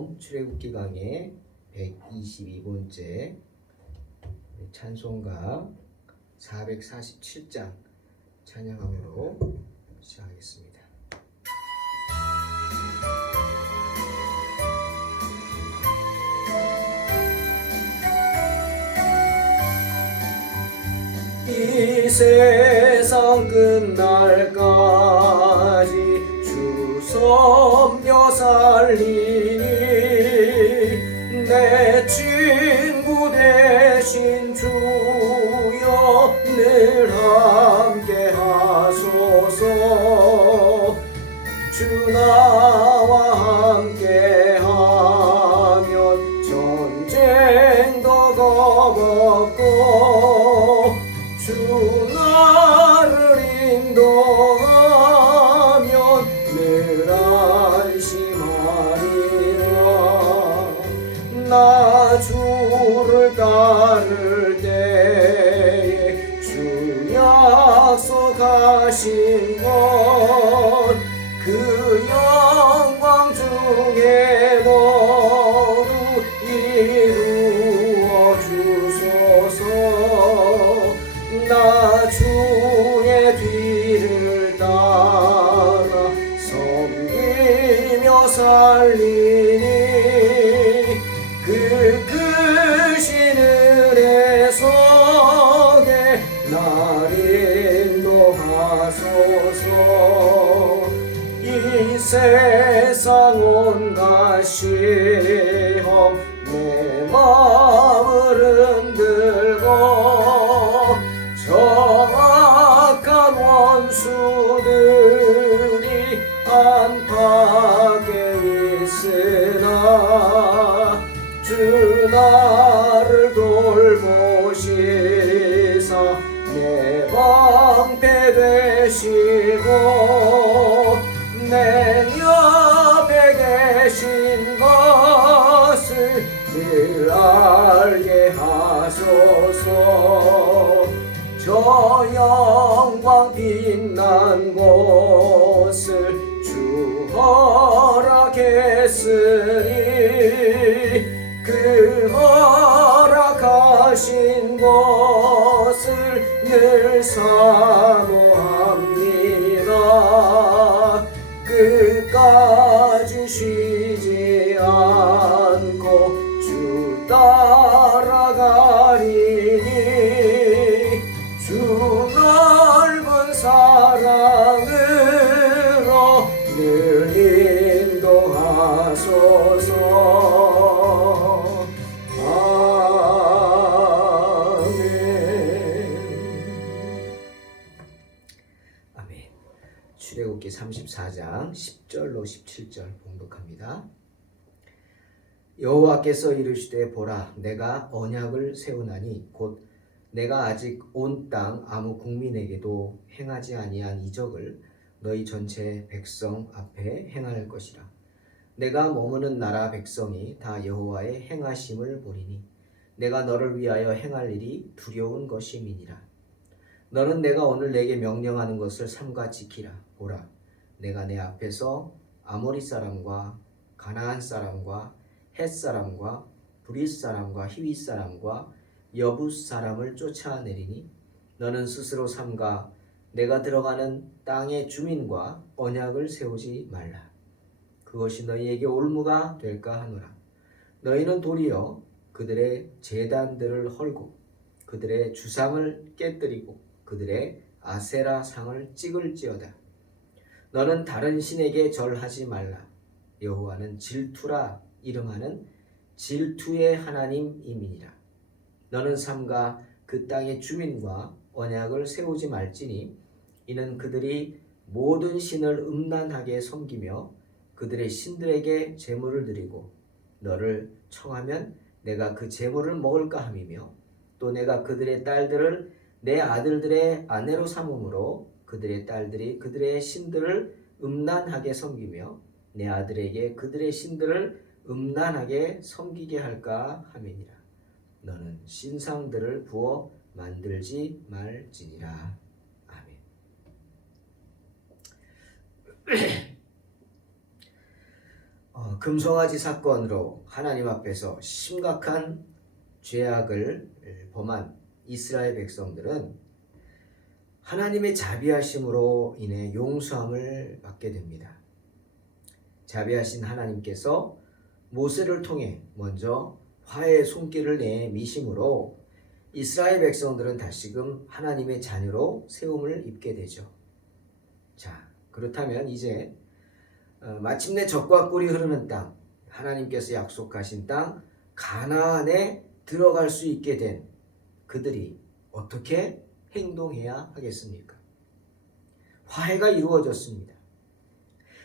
샬롬 출애굽기 강의 122번째 찬송가 447장 찬양함으로 시작하겠습니다. 이 세상 끝날까지 주 섬겨 살리니 내 친구 되신 주여 늘 함께 하소서. 주 나와 함께 하면 전쟁도 겁없고 주 나를 인도하면 늘 안심하리라. 나 주를 따를 때에 주 약속하신 것 그 영광 중에 모두 이루어 주소서. 나 주의 뒤를 따라 섬기며 살리니 그 크신 은혜 속에 날 인도하소서. 이 세상 온갖 시험 내 마음을 흔들고 정악한 원수들이 안팎에 있으나 주 나를 돌보시사 내 방패 되시고 내 옆에 계신 것을 늘 알게 하소서. 저 영광 빛난 곳을 주 허락했으니 그 허락하신 곳을 늘 사모합니다. 끝까지 쉬지 않고 주 따라가리니 주 넓은 사랑으로 늘 인도하소서. 출애굽기 34장 10절로 17절 봉독합니다. 여호와께서 이르시되 보라 내가 언약을 세우나니 곧 내가 아직 온 땅 아무 국민에게도 행하지 아니한 이적을 너희 전체 백성 앞에 행할 것이라. 내가 머무는 나라 백성이 다 여호와의 행하심을 보리니 내가 너를 위하여 행할 일이 두려운 것임이니라. 너는 내가 오늘 내게 명령하는 것을 삼가 지키라. 보라, 내가 내 앞에서 아모리 사람과 가나안 사람과 헷 사람과 브릿 사람과 히윗 사람과 여붓 사람을 쫓아내리니 너는 스스로 삼가 내가 들어가는 땅의 주민과 언약을 세우지 말라. 그것이 너희에게 올무가 될까 하노라. 너희는 도리어 그들의 제단들을 헐고 그들의 주상을 깨뜨리고 그들의 아세라 상을 찍을지어다. 너는 다른 신에게 절하지 말라. 여호와는 질투라 이름하는 질투의 하나님이니라. 너는 삼가 그 땅의 주민과 언약을 세우지 말지니 이는 그들이 모든 신을 음란하게 섬기며 그들의 신들에게 제물을 드리고 너를 청하면 내가 그 제물을 먹을까 함이며 또 내가 그들의 딸들을 내 아들들의 아내로 삼음으로 그들의 딸들이 그들의 신들을 음란하게 섬기며 내 아들에게 그들의 신들을 음란하게 섬기게 할까 함이니라. 너는 신상들을 부어 만들지 말지니라. 아멘. 금송아지 사건으로 하나님 앞에서 심각한 죄악을 범한 이스라엘 백성들은 하나님의 자비하심으로 인해 용서함을 받게 됩니다. 자비하신 하나님께서 모세를 통해 먼저 화해의 손길을 내미심으로 이스라엘 백성들은 다시금 하나님의 자녀로 세움을 입게 되죠. 자, 그렇다면 이제 마침내 젖과 꿀이 흐르는 땅, 하나님께서 약속하신 땅 가나안에 들어갈 수 있게 된 그들이 어떻게 행동해야 하겠습니까? 화해가 이루어졌습니다.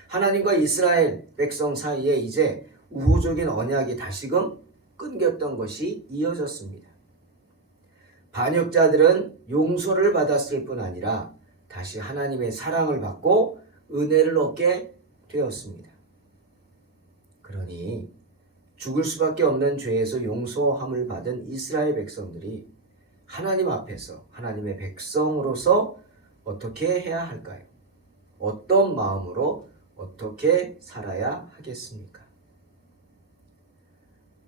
하나님과 이스라엘 백성 사이에 이제 우호적인 언약이 다시금 끊겼던 것이 이어졌습니다. 반역자들은 용서를 받았을 뿐 아니라 다시 하나님의 사랑을 받고 은혜를 얻게 되었습니다. 그러니 죽을 수밖에 없는 죄에서 용서함을 받은 이스라엘 백성들이 하나님 앞에서 하나님의 백성으로서 어떻게 해야 할까요? 어떤 마음으로 어떻게 살아야 하겠습니까?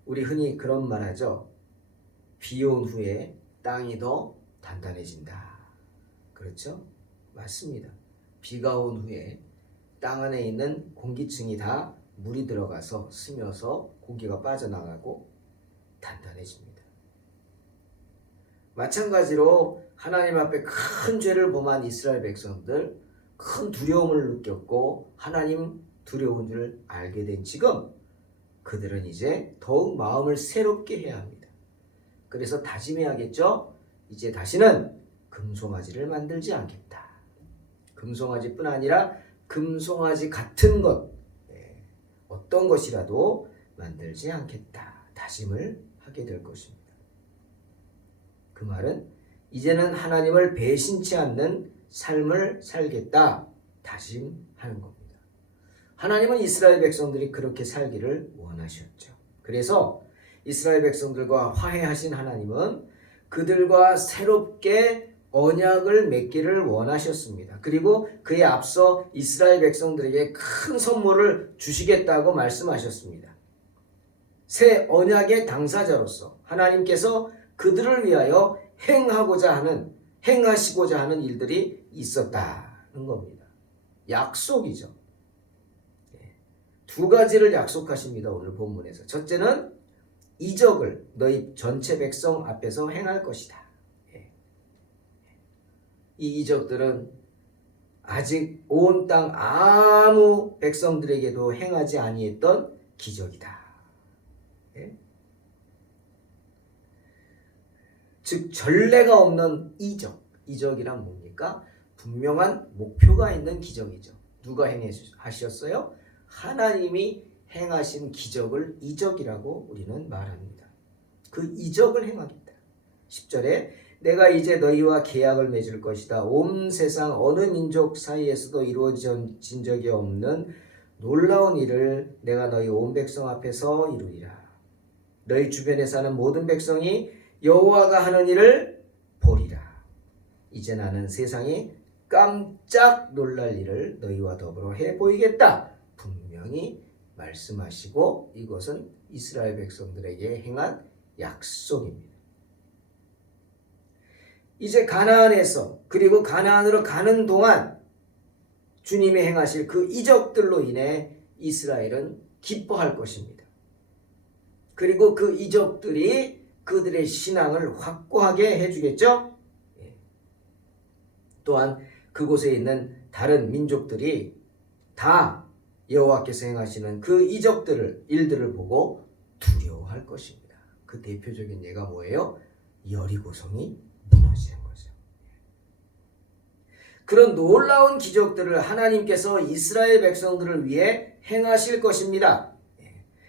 우리 흔히 그런 말 하죠. 비 온 후에 땅이 더 단단해진다. 그렇죠? 맞습니다. 비가 온 후에 땅 안에 있는 공기층이 다 물이 들어가서 스며서 공기가 빠져나가고 단단해집니다. 마찬가지로 하나님 앞에 큰 죄를 범한 이스라엘 백성들, 큰 두려움을 느꼈고 하나님 두려운 줄 알게 된 지금 그들은 이제 더욱 마음을 새롭게 해야 합니다. 그래서 다짐해야겠죠. 이제 다시는 금송아지를 만들지 않겠다. 금송아지뿐 아니라 금송아지 같은 것, 어떤 것이라도 만들지 않겠다. 다짐을 하게 될 것입니다. 그 말은 이제는 하나님을 배신치 않는 삶을 살겠다. 다짐하는 겁니다. 하나님은 이스라엘 백성들이 그렇게 살기를 원하셨죠. 그래서 이스라엘 백성들과 화해하신 하나님은 그들과 새롭게 언약을 맺기를 원하셨습니다. 그리고 그에 앞서 이스라엘 백성들에게 큰 선물을 주시겠다고 말씀하셨습니다. 새 언약의 당사자로서 하나님께서 그들을 위하여 행하시고자 하는 일들이 있었다는 겁니다. 약속이죠. 두 가지를 약속하십니다. 오늘 본문에서. 첫째는 이적을 너희 전체 백성 앞에서 행할 것이다. 이 이적들은 아직 온 땅 아무 백성들에게도 행하지 아니했던 기적이다. 즉 전례가 없는 이적. 이적이란 뭡니까? 분명한 목표가 있는 기적이죠. 누가 행하셨어요? 하나님이 행하신 기적을 이적이라고 우리는 말합니다. 그 이적을 행하겠다. 10절에 내가 이제 너희와 계약을 맺을 것이다. 온 세상 어느 민족 사이에서도 이루어진 적이 없는 놀라운 일을 내가 너희 온 백성 앞에서 이루리라. 너희 주변에 사는 모든 백성이 여호와가 하는 일을 보리라. 이제 나는 세상이 깜짝 놀랄 일을 너희와 더불어 해 보이겠다. 분명히 말씀하시고 이것은 이스라엘 백성들에게 행한 약속입니다. 이제 가나안에서 그리고 가나안으로 가는 동안 주님이 행하실 그 이적들로 인해 이스라엘은 기뻐할 것입니다. 그리고 그 이적들이 그들의 신앙을 확고하게 해주겠죠. 또한 그곳에 있는 다른 민족들이 다 여호와께서 행하시는 그 일들을 보고 두려워할 것입니다. 그 대표적인 예가 뭐예요? 여리고성이 무너지는 거죠. 그런 놀라운 기적들을 하나님께서 이스라엘 백성들을 위해 행하실 것입니다.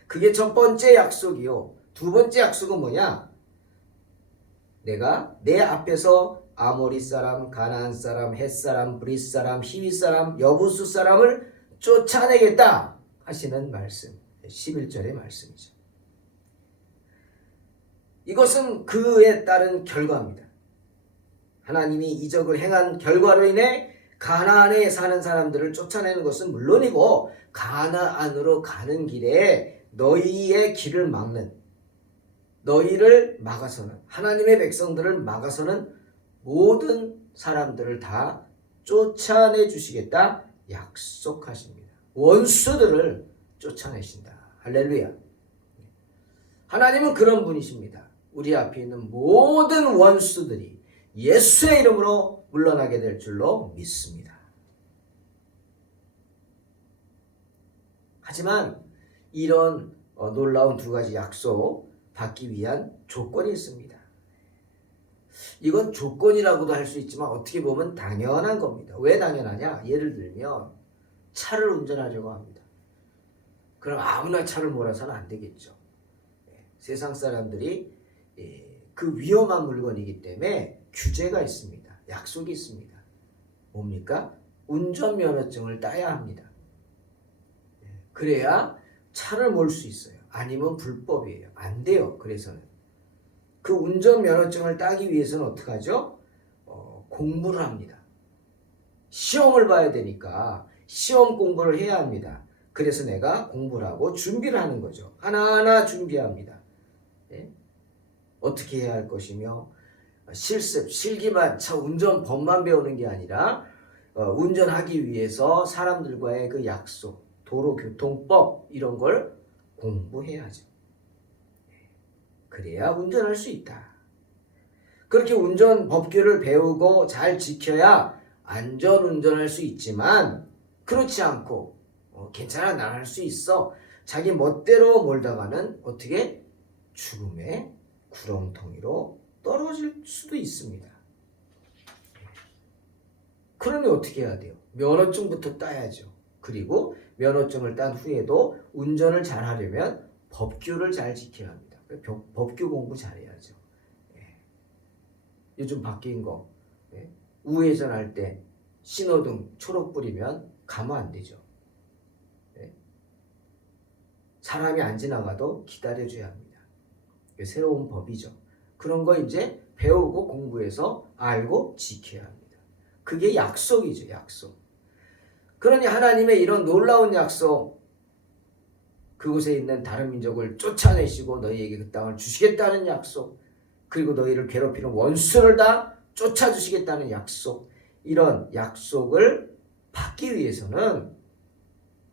그게 첫 번째 약속이요. 두 번째 약속은 뭐냐? 내가 내 앞에서 아모리 사람, 가나안 사람, 헷 사람, 브릿 사람, 히위 사람, 여부수 사람을 쫓아내겠다 하시는 말씀. 11절의 말씀이죠. 이것은 그에 따른 결과입니다. 하나님이 이적을 행한 결과로 인해 가나안에 사는 사람들을 쫓아내는 것은 물론이고 가나안으로 가는 길에 너희의 길을 막는, 너희를 막아서는, 하나님의 백성들을 막아서는 모든 사람들을 다 쫓아내 주시겠다 약속하십니다. 원수들을 쫓아내신다. 할렐루야. 하나님은 그런 분이십니다. 우리 앞에 있는 모든 원수들이 예수의 이름으로 물러나게 될 줄로 믿습니다. 하지만 이런 놀라운 두 가지 약속 받기 위한 조건이 있습니다. 이건 조건이라고도 할 수 있지만 어떻게 보면 당연한 겁니다. 왜 당연하냐? 예를 들면 차를 운전하려고 합니다. 그럼 아무나 차를 몰아서는 안 되겠죠. 세상 사람들이 그 위험한 물건이기 때문에 규제가 있습니다. 약속이 있습니다. 뭡니까? 운전면허증을 따야 합니다. 그래야 차를 몰 수 있어요. 아니면 불법이에요. 안 돼요. 그래서는 그 운전면허증을 따기 위해서는 어떻게 하죠? 공부를 합니다. 시험을 봐야 되니까 시험 공부를 해야 합니다. 그래서 내가 공부를 하고 준비를 하는 거죠. 하나하나 준비합니다. 예? 어떻게 해야 할 것이며 실습, 실기만, 차 운전법만 배우는 게 아니라 운전하기 위해서 사람들과의 그 약속, 도로교통법 이런 걸 공부해야죠. 그래야 운전할 수 있다. 그렇게 운전 법규를 배우고 잘 지켜야 안전 운전할 수 있지만 그렇지 않고 괜찮아 난 할 수 있어 자기 멋대로 몰다가는 어떻게 죽음의 구렁텅이로 떨어질 수도 있습니다. 그러니 어떻게 해야 돼요? 면허증부터 따야죠. 그리고 면허증을 딴 후에도 운전을 잘 하려면 법규를 잘 지켜야 합니다. 법규 공부 잘해야죠. 요즘 바뀐 거 우회전할 때 신호등 초록불이면 가면 안 되죠. 사람이 안 지나가도 기다려줘야 합니다. 새로운 법이죠. 그런 거 이제 배우고 공부해서 알고 지켜야 합니다. 그게 약속이죠. 약속. 그러니 하나님의 이런 놀라운 약속, 그곳에 있는 다른 민족을 쫓아내시고 너희에게 그 땅을 주시겠다는 약속, 그리고 너희를 괴롭히는 원수를 다 쫓아주시겠다는 약속, 이런 약속을 받기 위해서는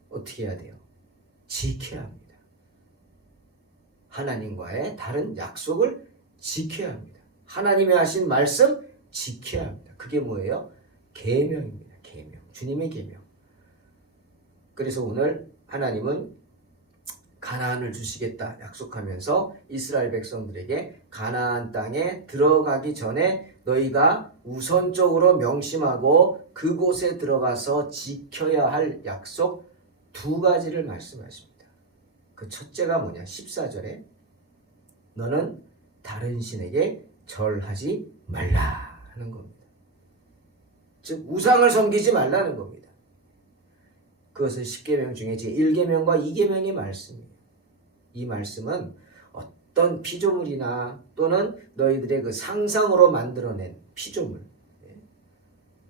어떻게 해야 돼요? 지켜야 합니다. 하나님과의 다른 약속을 지켜야 합니다. 하나님이 하신 말씀 지켜야 합니다. 그게 뭐예요? 계명입니다. 계명. 주님의 계명. 그래서 오늘 하나님은 가나안을 주시겠다 약속하면서 이스라엘 백성들에게 가나안 땅에 들어가기 전에 너희가 우선적으로 명심하고 그곳에 들어가서 지켜야 할 약속 두 가지를 말씀하십니다. 그 첫째가 뭐냐? 14절에 너는 다른 신에게 절하지 말라 하는 겁니다. 즉 우상을 섬기지 말라는 겁니다. 그것은 10계명 중에 제1계명과 2계명의 말씀이에요. 이 말씀은 어떤 피조물이나 또는 너희들의 그 상상으로 만들어낸 피조물,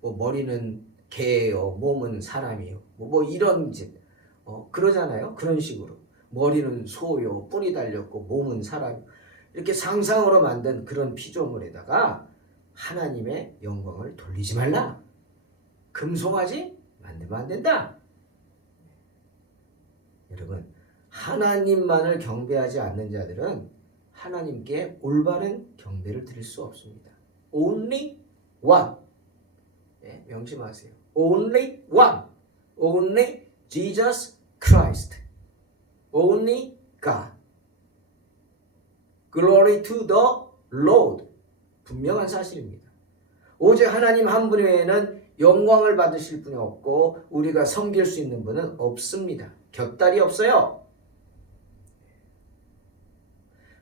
뭐 머리는 개예요, 몸은 사람이요, 뭐 이런 짓, 그러잖아요. 그런 식으로 머리는 소요, 뿔이 달렸고 몸은 사람, 이렇게 상상으로 만든 그런 피조물에다가 하나님의 영광을 돌리지 말라. 금송아지 만들면 안 된다. 여러분, 하나님만을 경배하지 않는 자들은 하나님께 올바른 경배를 드릴 수 없습니다. Only one. 명심하세요. Only one. Only Jesus Christ. Only God. Glory to the Lord. 분명한 사실입니다. 오직 하나님 한 분 외에는 영광을 받으실 분이 없고 우리가 섬길 수 있는 분은 없습니다. 곁다리 없어요.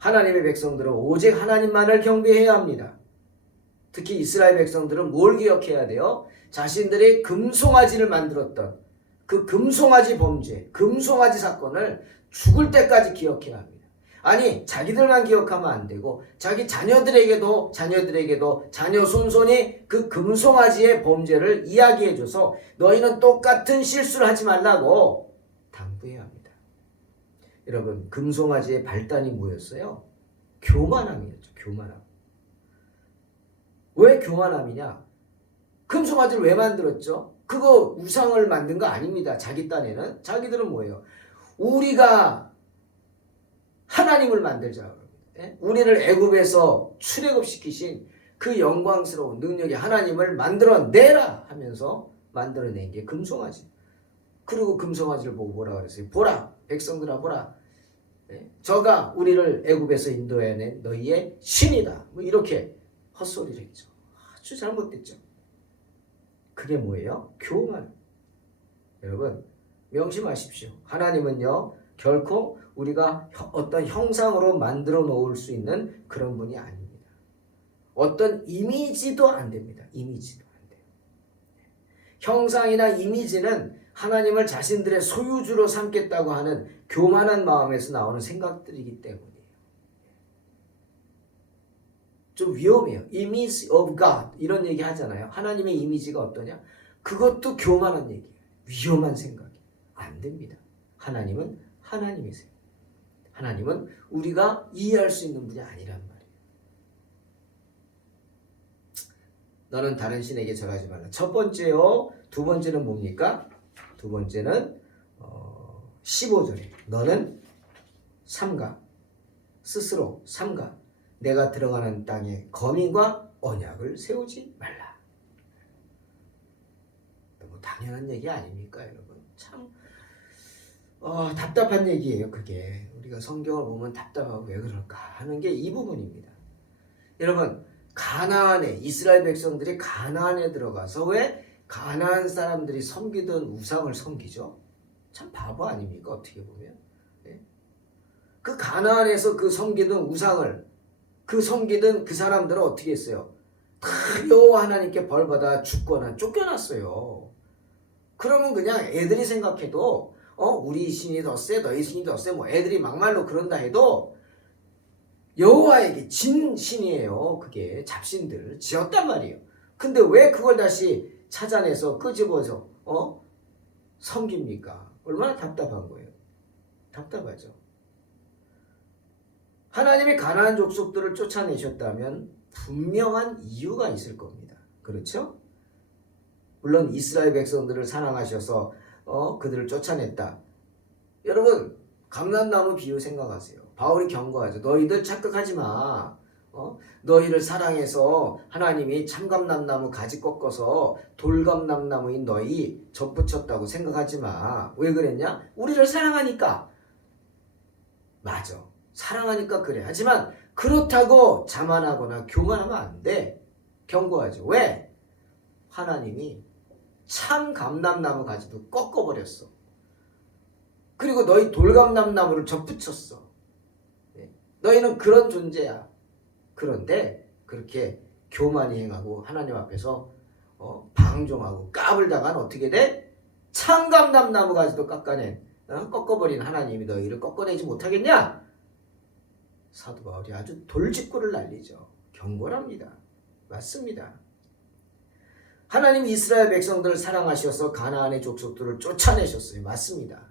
하나님의 백성들은 오직 하나님만을 경배해야 합니다. 특히 이스라엘 백성들은 뭘 기억해야 돼요? 자신들이 금송아지를 만들었던 그 금송아지 범죄, 금송아지 사건을 죽을 때까지 기억해야 합니다. 아니 자기들만 기억하면 안 되고 자기 자녀들에게도 자녀 손손이 그 금송아지의 범죄를 이야기해줘서 너희는 똑같은 실수를 하지 말라고 당부해야 합니다. 여러분 금송아지의 발단이 뭐였어요? 교만함이었죠. 교만함. 왜 교만함이냐? 금송아지를 왜 만들었죠? 그거 우상을 만든 거 아닙니다. 자기 딴에는. 자기들은 뭐예요? 우리가 하나님을 만들자. 우리를 애굽에서 출애굽시키신 그 영광스러운 능력의 하나님을 만들어내라 하면서 만들어낸 게 금송아지. 그리고 금송아지를 보고 뭐라 그랬어요? 보라, 백성들아 보라. 저가 우리를 애굽에서 인도해낸 너희의 신이다. 뭐 이렇게 헛소리를 했죠. 아주 잘못됐죠. 그게 뭐예요? 교만. 여러분 명심하십시오. 하나님은요 결코 우리가 어떤 형상으로 만들어 놓을 수 있는 그런 분이 아닙니다. 어떤 이미지도 안 됩니다. 이미지도 안 돼요. 형상이나 이미지는 하나님을 자신들의 소유주로 삼겠다고 하는 교만한 마음에서 나오는 생각들이기 때문이에요. 좀 위험해요. Image of God 이런 얘기 하잖아요. 하나님의 이미지가 어떠냐? 그것도 교만한 얘기예요. 위험한 생각이에요. 안 됩니다. 하나님은 하나님이세요. 하나님은 우리가 이해할 수 있는 분이 아니란 말이에요. 너는 다른 신에게 절하지 말라. 첫 번째요. 두 번째는 뭡니까? 두 번째는 15절에 너는 삼가 스스로 삼가 내가 들어가는 땅에 거민과 언약을 세우지 말라. 너무 당연한 얘기 아닙니까 여러분? 참 답답한 얘기예요. 그게 우리가 성경을 보면 답답하고 왜 그럴까 하는 게 이 부분입니다. 여러분 가나안에 이스라엘 백성들이 가나안에 들어가서 왜 가나안 사람들이 섬기던 우상을 섬기죠? 참 바보 아닙니까 어떻게 보면. 그 가나안에서 그 섬기던 우상을 그 섬기던 그 사람들은 어떻게 했어요? 다 여호와 하나님께 벌받아 죽거나 쫓겨났어요. 그러면 그냥 애들이 생각해도 우리 신이 더 세, 너희 신이 더 세, 뭐 애들이 막말로 그런다 해도 여호와에게 진 신이에요. 그게 잡신들 지었단 말이에요. 근데 왜 그걸 다시 찾아내서 끄집어서 섬깁니까? 얼마나 답답한 거예요. 답답하죠. 하나님이 가나안 족속들을 쫓아내셨다면 분명한 이유가 있을 겁니다. 그렇죠? 물론 이스라엘 백성들을 사랑하셔서 그들을 쫓아냈다. 여러분 감람나무 비유 생각하세요. 바울이 경고하죠. 너희들 착각하지 마. 너희를 사랑해서 하나님이 참감람나무 가지 꺾어서 돌감람나무인 너희 접붙였다고 생각하지 마. 왜 그랬냐? 우리를 사랑하니까. 맞아. 사랑하니까 그래. 하지만 그렇다고 자만하거나 교만하면 안 돼. 경고하죠. 왜? 하나님이 참 감람나무 가지도 꺾어버렸어. 그리고 너희 돌감람나무를 접붙였어. 너희는 그런 존재야. 그런데 그렇게 교만히 행하고 하나님 앞에서 방종하고 까불다간 어떻게 돼? 참감람나무 가지도 꺾어버린 하나님이 너희를 꺾어내지 못하겠냐? 사도 바울이 아주 돌직구를 날리죠. 경고를 합니다. 맞습니다. 하나님 이스라엘 백성들을 사랑하셔서 가나안의 족속들을 쫓아내셨어요. 맞습니다.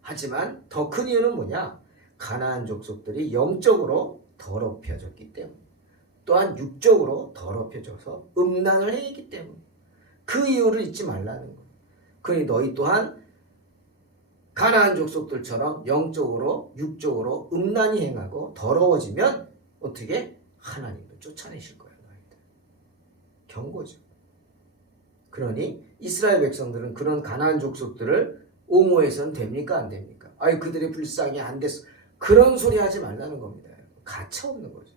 하지만 더 큰 이유는 뭐냐? 가나안 족속들이 영적으로 더럽혀졌기 때문, 또한 육적으로 더럽혀져서 음란을 행했기 때문, 그 이유를 잊지 말라는 거예요. 그러니 너희 또한 가나안 족속들처럼 영적으로 육적으로 음란히 행하고 더러워지면 어떻게? 하나님도 쫓아내실 거예요. 너희들. 경고죠. 그러니 이스라엘 백성들은 그런 가나안 족속들을 옹호해서는 됩니까? 안 됩니까? 아이 그들의 불쌍히 안 됐어. 그런 소리 하지 말라는 겁니다. 가차 없는 거죠.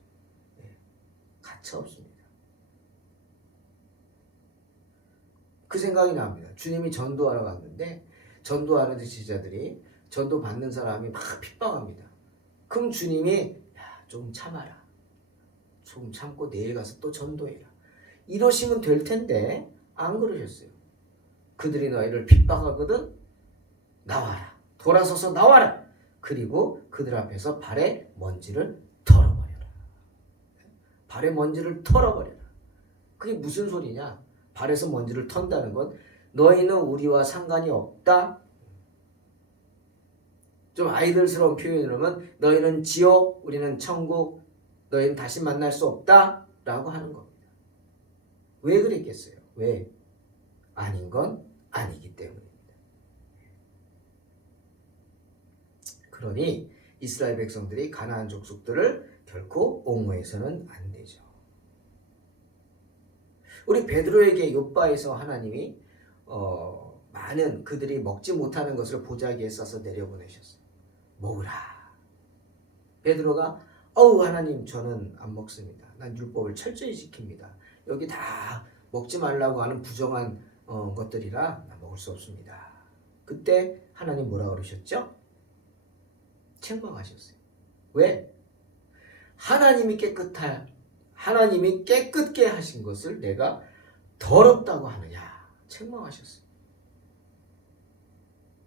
가차 없습니다. 그 생각이 납니다. 주님이 전도하러 갔는데 전도하는 제자들이 전도 받는 사람이 막 핍박합니다. 그럼 주님이 좀 참아라. 좀 참고 내일 가서 또 전도해라. 이러시면 될 텐데 안 그러셨어요. 그들이 너희를 핍박하거든 나와라. 돌아서서 나와라. 그리고 그들 앞에서 발의 먼지를 털어버려라. 발의 먼지를 털어버려라. 그게 무슨 소리냐? 발에서 먼지를 턴다는 건 너희는 우리와 상관이 없다. 좀 아이들스러운 표현을 하면 너희는 지옥, 우리는 천국, 너희는 다시 만날 수 없다 라고 하는 겁니다. 왜 그랬겠어요? 왜? 아닌 건 아니기 때문입니다. 그러니 이스라엘 백성들이 가나안 족속들을 결코 옹호해서는 안 되죠. 우리 베드로에게 욥바에서 하나님이 많은 그들이 먹지 못하는 것을 보자기에 싸서 내려보내셨어요. 먹으라. 베드로가 하나님 저는 안 먹습니다. 난 율법을 철저히 지킵니다. 여기 다 먹지 말라고 하는 부정한 것들이라 나 먹을 수 없습니다. 그때 하나님 뭐라 그러셨죠? 책망하셨어요. 왜? 하나님이 깨끗게 하신 것을 내가 더럽다고 하느냐? 책망하셨어요.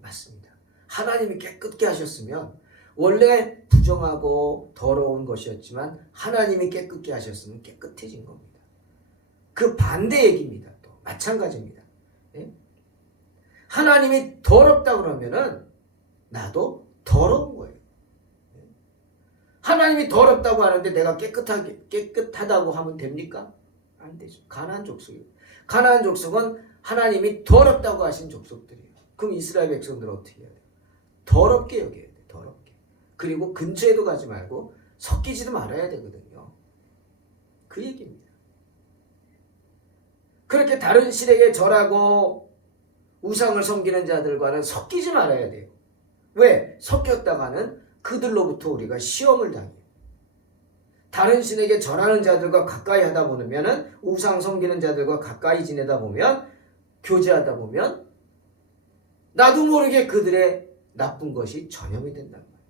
맞습니다. 하나님이 깨끗게 하셨으면 원래 부정하고 더러운 것이었지만 하나님이 깨끗게 하셨으면 깨끗해진 겁니다. 그 반대 얘기입니다. 또 마찬가지입니다. 예? 하나님이 더럽다 그러면은 나도 더러운 거예요. 하나님이 더럽다고 하는데 내가 깨끗하다고 하면 됩니까? 안 되죠. 가나안 족속이에요. 가나안 족속은 하나님이 더럽다고 하신 족속들이에요. 그럼 이스라엘 백성들은 어떻게 해야 돼요? 더럽게 여겨야 돼요. 더럽게. 그리고 근처에도 가지 말고 섞이지도 말아야 되거든요. 그 얘기입니다. 그렇게 다른 신에게 절하고 우상을 섬기는 자들과는 섞이지 말아야 돼요. 왜? 섞였다가는 그들로부터 우리가 시험을 당해요. 다른 신에게 절하는 자들과 가까이 하다 보면은 우상 섬기는 자들과 가까이 지내다 보면 교제하다 보면 나도 모르게 그들의 나쁜 것이 전염이 된다는 거예요.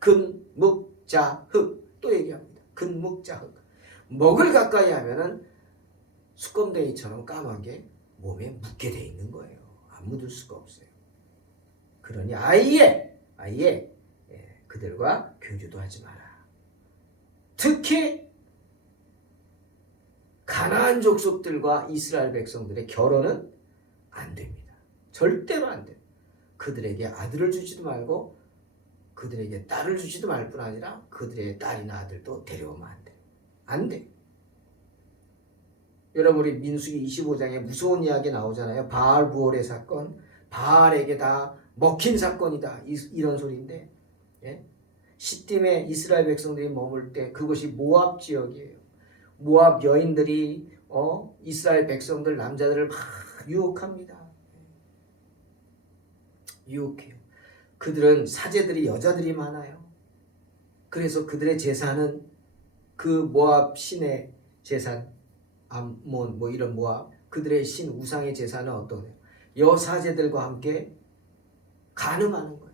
근묵자흑 또 얘기합니다. 근묵자흑 먹을 가까이 하면은 수검댕이처럼 까만 게 몸에 묻게 돼 있는 거예요. 안 묻을 수가 없어요. 그러니 아예 그들과 교류도 하지 마라. 특히 가나안 족속들과 이스라엘 백성들의 결혼은 안 됩니다. 절대로 안 돼요. 그들에게 아들을 주지도 말고 그들에게 딸을 주지도 말 뿐 아니라 그들의 딸이나 아들도 데려오면 안 돼요. 안 돼요. 여러분 우리 민수기 25장에 무서운 이야기 나오잖아요. 바알부올의 사건, 바알에게 다 먹힌 사건이다. 이런 소리인데 예? 시딤에 이스라엘 백성들이 머물 때 그것이 모압 지역이에요. 모압 여인들이 이스라엘 백성들 남자들을 막 유혹합니다. 유혹해요. 그들은 사제들이 여자들이 많아요. 그래서 그들의 제사는 그 모압 신의 제사 암몬 이런 모압 그들의 신 우상의 제사는 어떠해요? 여사제들과 함께 간음하는 거예요.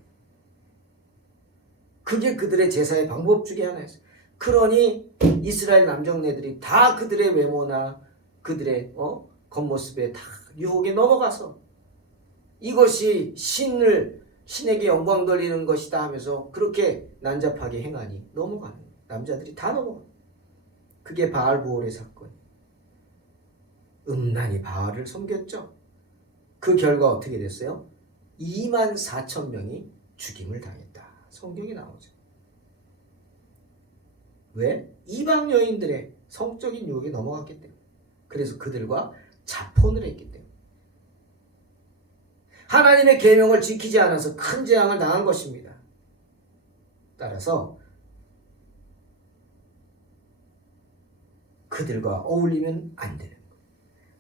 그게 그들의 제사의 방법 중에 하나였어요. 그러니 이스라엘 남정네들이 다 그들의 외모나 그들의 겉모습에 다 유혹에 넘어가서 이것이 신에게 영광 돌리는 것이다 하면서 그렇게 난잡하게 행하니 넘어가는 거예요. 남자들이 다 넘어가요. 그게 바알부올의 사건이에요. 음란히 바알을 섬겼죠. 그 결과 어떻게 됐어요? 24,000명이 죽임을 당했다. 성경에 나오죠. 왜? 이방 여인들의 성적인 유혹에 넘어갔기 때문에. 그래서 그들과 자폰을 했기 때문에. 하나님의 계명을 지키지 않아서 큰 재앙을 당한 것입니다. 따라서 그들과 어울리면 안 되는 거예요.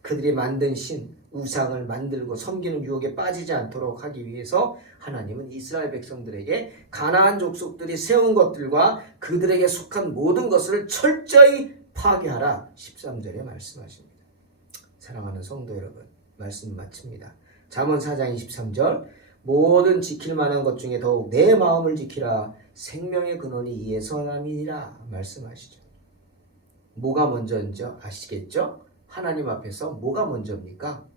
그들이 만든 신, 우상을 만들고 섬기는 유혹에 빠지지 않도록 하기 위해서 하나님은 이스라엘 백성들에게 가나안 족속들이 세운 것들과 그들에게 속한 모든 것을 철저히 파괴하라 13절에 말씀하십니다. 사랑하는 성도 여러분, 말씀 마칩니다. 잠언 4장 23절 모든 지킬 만한 것 중에 더욱 내 마음을 지키라 생명의 근원이 이에 선함이니라 말씀하시죠. 뭐가 먼저인지 아시겠죠? 하나님 앞에서 뭐가 먼저입니까?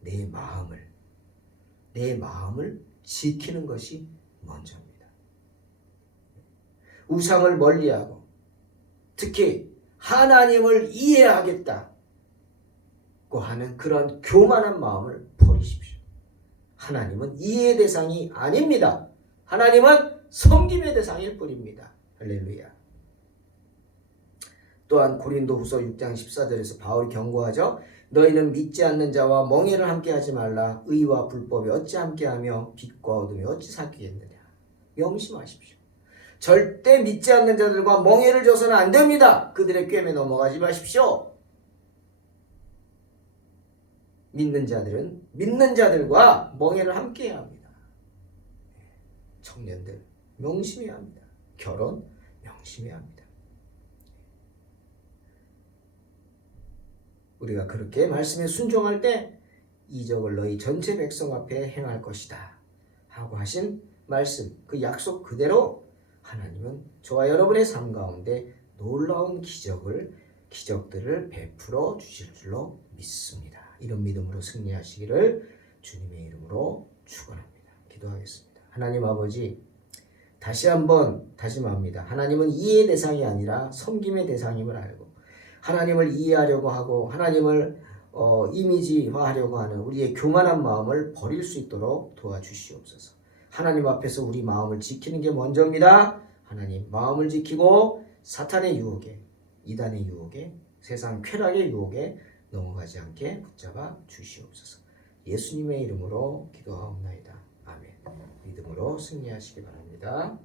내 마음을 지키는 것이 먼저입니다. 우상을 멀리하고 특히 하나님을 이해하겠다고 하는 그런 교만한 마음을 버리십시오. 하나님은 이해의 대상이 아닙니다. 하나님은 섬김의 대상일 뿐입니다. 할렐루야. 또한 고린도후서 6장 14절에서 바울이 경고하죠. 너희는 믿지 않는 자와 멍에를 함께하지 말라. 의와 불법이 어찌 함께하며 빛과 어둠이 어찌 섞이겠느냐. 명심하십시오. 절대 믿지 않는 자들과 멍에를 져서는 안 됩니다. 그들의 꿰매 넘어가지 마십시오. 믿는 자들은 믿는 자들과 멍에를 함께해야 합니다. 청년들 명심해야 합니다. 결혼 명심해야 합니다. 우리가 그렇게 말씀에 순종할 때 이적을 너희 전체 백성 앞에 행할 것이다 하고 하신 말씀, 그 약속 그대로 하나님은 저와 여러분의 삶 가운데 놀라운 기적들을 베풀어 주실 줄로 믿습니다. 이런 믿음으로 승리하시기를 주님의 이름으로 축원합니다. 기도하겠습니다. 하나님 아버지, 다시 한번 다짐합니다. 하나님은 이해의 대상이 아니라 섬김의 대상임을 알고 하나님을 이해하려고 하고 하나님을 이미지화하려고 하는 우리의 교만한 마음을 버릴 수 있도록 도와주시옵소서. 하나님 앞에서 우리 마음을 지키는 게 먼저입니다. 하나님 마음을 지키고 사탄의 유혹에, 이단의 유혹에, 세상 쾌락의 유혹에 넘어가지 않게 붙잡아 주시옵소서. 예수님의 이름으로 기도하옵나이다. 아멘. 믿음으로 승리하시기 바랍니다.